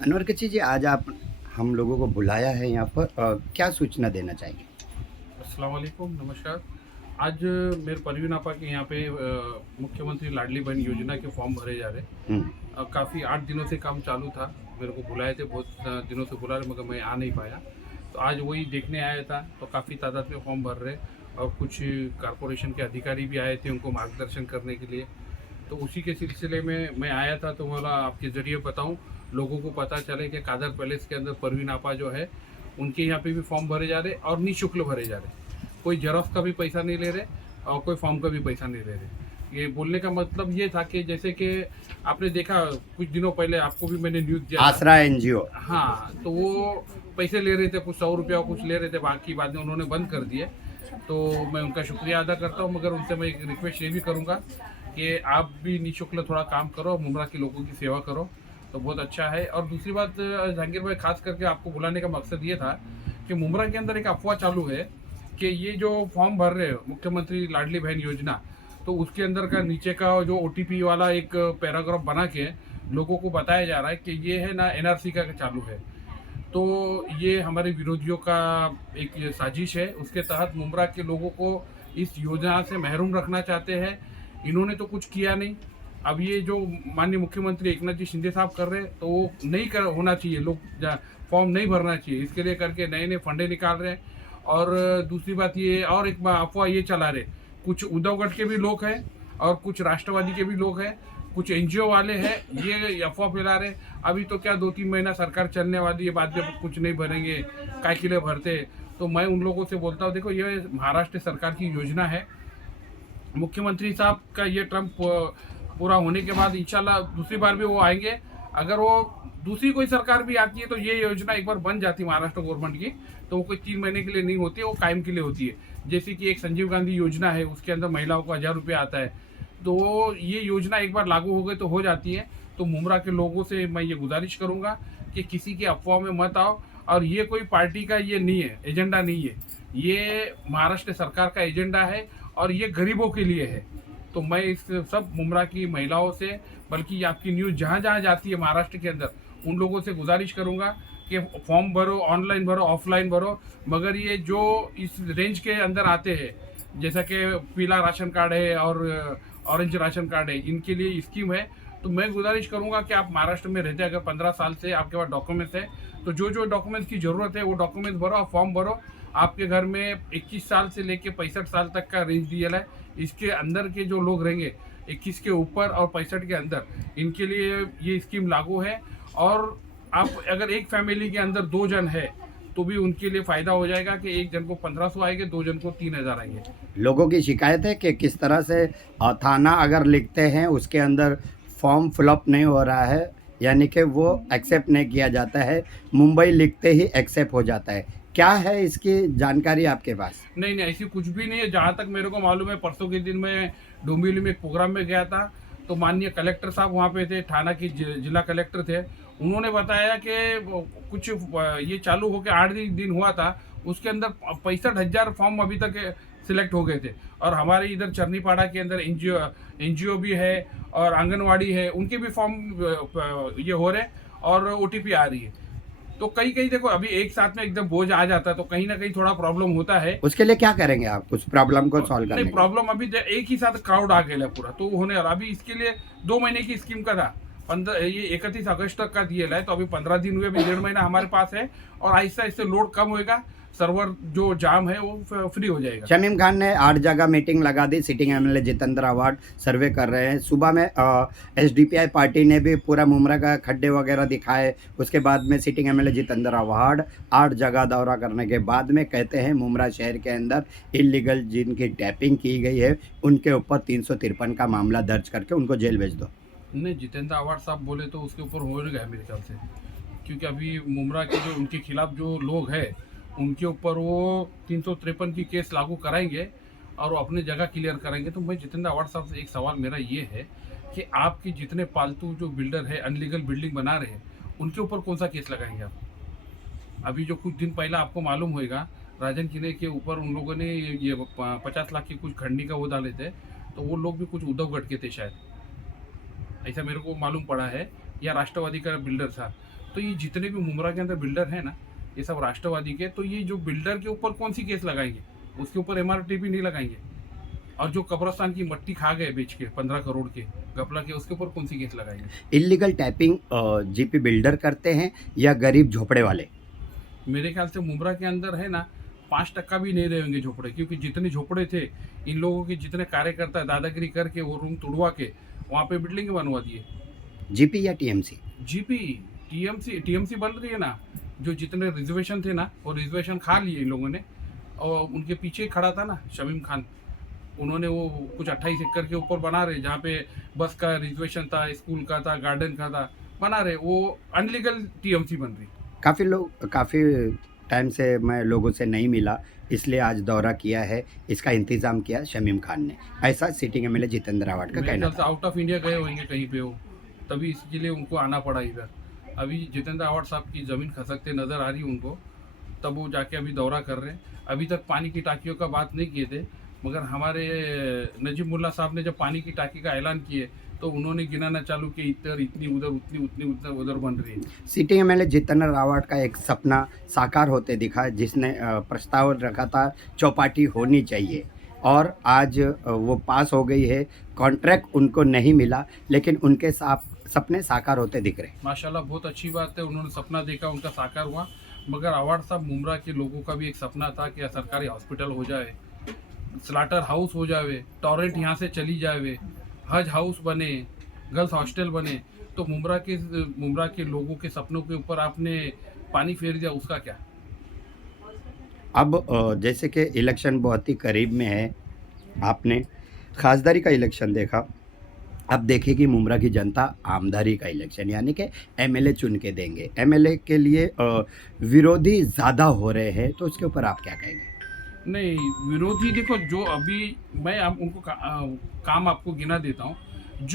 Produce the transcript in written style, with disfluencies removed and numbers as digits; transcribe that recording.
अनवर जी, आज आप हम लोगों को बुलाया है यहाँ पर, क्या सूचना देना चाहेंगे? अस्सलाम वालेकुम, नमस्कार। आज मेरे परवीन आपा के यहाँ पे मुख्यमंत्री लाडली बहन योजना के फॉर्म भरे जा रहे हुँ, हैं। काफ़ी 8 दिनों से काम चालू था। मेरे को बुलाए थे, बहुत दिनों से बुला रहे, मगर मैं आ नहीं पाया। तो आज वही देखने आया था, तो काफ़ी तादाद में फॉर्म भर रहे और कुछ कारपोरेशन के अधिकारी भी आए थे उनको मार्गदर्शन करने के लिए। तो उसी के सिलसिले में मैं आया था, तो बोला आपके ज़रिए बताऊं, लोगों को पता चले कि कादर पैलेस के अंदर परवीन आपा जो है उनके यहाँ पे भी फॉर्म भरे जा रहे और निःशुल्क भरे जा रहे। कोई जेरॉक्स का भी पैसा नहीं ले रहे और कोई फॉर्म का भी पैसा नहीं ले रहे। ये बोलने का मतलब ये था कि जैसे कि आपने देखा कुछ दिनों पहले, आपको भी मैंने न्यूज़ दिया था। आसरा एनजीओ। हाँ, तो वो पैसे ले रहे थे, कुछ 100 रुपया कुछ ले रहे थे, बाकी बाद में उन्होंने बंद कर दिए। तो मैं उनका शुक्रिया अदा करता हूँ, मगर उनसे मैं एक रिक्वेस्ट ये भी करूँगा कि आप भी निःशुल्क थोड़ा काम करो, मुमरा के लोगों की सेवा करो, तो बहुत अच्छा है। और दूसरी बात, जहांगीर भाई, खास करके आपको बुलाने का मकसद ये था कि मुमरा के अंदर एक अफवाह चालू है कि ये जो फॉर्म भर रहे हैं मुख्यमंत्री लाडली बहन योजना, तो उसके अंदर का नीचे का जो ओटीपी वाला एक पैराग्राफ बना के लोगों को बताया जा रहा है कि ये है ना एनआरसी का चालू है। तो ये हमारे विरोधियों का एक ये साजिश है। उसके तहत मुमरा के लोगों को इस योजना से महरूम रखना चाहते हैं। इन्होंने तो कुछ किया नहीं। अब ये जो माननीय मुख्यमंत्री एकनाथ जी शिंदे साहब कर रहे हैं, तो वो नहीं कर होना चाहिए, लोग फॉर्म नहीं भरना चाहिए, इसके लिए करके नए नए फंडे निकाल रहे हैं। और दूसरी बात ये, और एक अफवाह ये चला रहे, कुछ उद्धवगढ़ के भी लोग हैं और कुछ राष्ट्रवादी के भी लोग हैं, कुछ एनजीओ वाले हैं, ये अफवाह फैला रहे। अभी तो क्या 2-3 महीना सरकार चलने वाली है, बाद में कुछ नहीं भरेंगे, काय के लिए भरते। तो मैं उन लोगों से बोलता हूँ, देखो ये महाराष्ट्र सरकार की योजना है। मुख्यमंत्री साहब का ये टर्म पूरा होने के बाद इंशाल्लाह दूसरी बार भी वो आएंगे। अगर वो दूसरी कोई सरकार भी आती है तो ये योजना एक बार बन जाती है महाराष्ट्र गवर्नमेंट की, तो वो कोई 3 महीने के लिए नहीं होती है, वो कायम के लिए होती है। जैसे कि एक संजीव गांधी योजना है, उसके अंदर महिलाओं को 1000 रुपये आता है। तो ये योजना एक बार लागू हो गई तो हो जाती है। तो मुमरा के लोगों से मैं ये गुजारिश करूंगा कि किसी की अफवाह में मत आओ। और ये कोई पार्टी का ये नहीं है, एजेंडा नहीं है, ये महाराष्ट्र सरकार का एजेंडा है और ये गरीबों के लिए है। तो मैं इस सब मुमरा की महिलाओं से, बल्कि आपकी न्यूज़ जहाँ जहाँ जाती है महाराष्ट्र के अंदर, उन लोगों से गुजारिश करूँगा कि फॉर्म भरो, ऑनलाइन भरो, ऑफलाइन भरो, मगर ये जो इस रेंज के अंदर आते हैं, जैसा कि पीला राशन कार्ड है और ऑरेंज राशन कार्ड है, इनके लिए स्कीम है। तो मैं गुजारिश करूंगा कि आप महाराष्ट्र में रहते हैं, अगर 15 साल से आपके पास डॉक्यूमेंट्स है, तो जो जो डॉक्यूमेंट्स की ज़रूरत है वो डॉक्यूमेंट्स भरो और फॉर्म भरो। आपके घर में 21 साल से लेके 65 साल तक का रेंज दिया है। इसके अंदर के जो लोग रहेंगे, 21 के ऊपर और 65 के अंदर, इनके लिए ये स्कीम लागू है। और आप अगर एक फैमिली के अंदर 2 जन है तो भी उनके लिए फ़ायदा हो जाएगा कि एक जन को 1500 आएंगे, 2 जन को 3000 आएंगे। लोगों की शिकायत है कि किस तरह से थाना अगर लिखते हैं उसके अंदर फॉर्म फिलअप नहीं हो रहा है, यानी कि वो एक्सेप्ट नहीं किया जाता है, मुंबई लिखते ही एक्सेप्ट हो जाता है। क्या है इसकी जानकारी आपके पास? नहीं नहीं, ऐसी कुछ भी नहीं है। जहाँ तक मेरे को मालूम है, परसों के दिन मैं डोंबिवली में एक प्रोग्राम में गया था, तो माननीय कलेक्टर साहब वहाँ पे थे, थाना की जिला कलेक्टर थे। उन्होंने बताया कि कुछ ये चालू होकर 8 दिन हुआ था, उसके अंदर 65,000 फॉर्म अभी तक सिलेक्ट हो गए थे। और हमारे इधर चरनीपाड़ा के अंदर एनजीओ भी है और आंगनवाड़ी है, उनके भी फॉर्म ये हो रहे और ओटीपी आ रही है। तो कहीं कहीं देखो, अभी एक साथ में एकदम बोझ आ जाता है तो कहीं ना कहीं थोड़ा प्रॉब्लम होता है। उसके लिए क्या करेंगे आप उस प्रॉब्लम को सॉल्व नहीं, करने के लिए? प्रॉब्लम अभी एक ही साथ क्राउड आ गया पूरा, तो होने वाला। अभी इसके लिए 2 महीने की स्कीम का था, 15 ये 31 अगस्त तक का दिया है, तो अभी 15 दिन हुए, अभी 1.5 महीना हमारे पास है। और आहिस्ता आहिस्ता लोड कम होएगा, सर्वर जो जाम है वो फ्री हो जाएगा। शमीम खान ने 8 जगह मीटिंग लगा दी, सिटिंग एमएलए जितेंद्र अवार्ड सर्वे कर रहे हैं। सुबह में एसडीपीआई पार्टी ने भी पूरा मुमरा का खड्डे वगैरह दिखाए, उसके बाद में सिटिंग एमएलए जितेंद्र अवार्ड 8 जगह दौरा करने के बाद में कहते हैं मुमरा शहर के अंदर इलीगल जिनकी टैपिंग की गई है उनके ऊपर 353 का मामला दर्ज करके उनको जेल भेज दो। नहीं, जितेंद्र अवार्ड साहब बोले तो उसके ऊपर हो गया मेरे ख्याल से, क्योंकि अभी मुमरा के जो उनके खिलाफ जो लोग हैं, उनके ऊपर वो 353 की केस लागू कराएंगे और वो अपनी जगह क्लियर कराएंगे। तो मैं जितेंद्र अवार्ड साहब से एक सवाल मेरा ये है कि आपके जितने पालतू जो बिल्डर है, अनलीगल बिल्डिंग बना रहे हैं, उनके ऊपर कौन सा केस लगाएंगे आप? अभी जो कुछ दिन पहले आपको मालूम होएगा, राजन किले के ऊपर उन लोगों ने ये 50 लाख की कुछ खंडनी का वो डाले थे, तो वो लोग भी कुछ उद्धवगढ़ के थे शायद, ऐसा मेरे को मालूम पड़ा है, या राष्ट्रवादी का बिल्डर था। तो ये जितने भी मुमरा के अंदर बिल्डर हैं ना, ये सब राष्ट्रवादी के, तो ये जो बिल्डर के ऊपर कौन सी केस लगाएंगे? उसके ऊपर MRT भी नहीं लगाएंगे। और जो कब्रस्तान की मट्टी खा गए बेच के 15 करोड़ के घपला के, उसके ऊपर कौन सी केस लगाएंगे? इलीगल टैपिंग जीपी बिल्डर करते हैं या गरीब झोपड़े वाले? मेरे ख्याल से मुमरा के अंदर है ना 5% भी नहीं रहे होंगे झोपड़े, क्योंकि जितने झोपड़े थे इन लोगों के, जितने कार्यकर्ता दादागिरी करके वो रूम तुड़वा के वहाँ पे बिल्डिंग बनवा दिए। जीपी या टीएमसी? जीपी, टीएमसी बन रही है ना। जो जितने रिजर्वेशन थे ना, वो रिजर्वेशन खा लिए इन लोगों ने। और उनके पीछे खड़ा था ना शमीम खान, उन्होंने वो कुछ 28 एकड़ के ऊपर बना रहे, जहाँ पे बस का रिजर्वेशन था, स्कूल का था, गार्डन का था, बना रहे। वो अनलीगल टीएमसी बन रही। काफ़ी टाइम से मैं लोगों से नहीं मिला, इसलिए आज दौरा किया है, इसका इंतज़ाम किया शमीम खान ने, ऐसा सिटिंग एमएलए जितेंद्र आवाड का मेरे कहना ख्याल से था। आउट ऑफ इंडिया गए होंगे कहीं पे, वो तभी इसके लिए उनको आना पड़ा इधर। अभी जितेंद्र आवाड साहब की ज़मीन खसकते नज़र आ रही उनको, तब वो जाके अभी दौरा कर रहे हैं। अभी तक पानी की टांकियों का बात नहीं किए थे, मगर हमारे नजीब मुल्ला साहब ने जब पानी की टांकी का ऐलान किए तो उन्होंने गिनाना चालू किया, इधर इतनी, उधर उतनी, उतनी उधर बन रही है। सिटिंग एमएलए जितेंद्र आवाड का एक सपना साकार होते दिखा, जिसने प्रस्ताव रखा था चौपाटी होनी चाहिए, और आज वो पास हो गई है। कॉन्ट्रैक्ट उनको नहीं मिला, लेकिन उनके सपने साकार होते दिख रहे। माशाल्लाह, बहुत अच्छी बात है, उन्होंने सपना देखा, उनका साकार हुआ। मगर आवाड साहब, मुमरा के लोगों का भी एक सपना था कि सरकारी हॉस्पिटल हो जाए, स्लाटर हाउस हो जाए, टॉरेंट यहाँ से चली जाए, हज हाउस बने, गर्ल्स हॉस्टल बने। तो मुमरा के लोगों के सपनों के ऊपर आपने पानी फेर दिया, उसका क्या? अब जैसे कि इलेक्शन बहुत ही करीब में है, आपने खासदारी का इलेक्शन देखा, अब देखेगी मुमरा की जनता आमदारी का इलेक्शन, यानी कि एमएलए चुन के देंगे। एमएलए के लिए विरोधी ज़्यादा हो रहे हैं, तो उसके ऊपर आप क्या कहेंगे? नहीं, विरोधी देखो, जो अभी मैं उनको काम आपको गिना देता हूँ। जो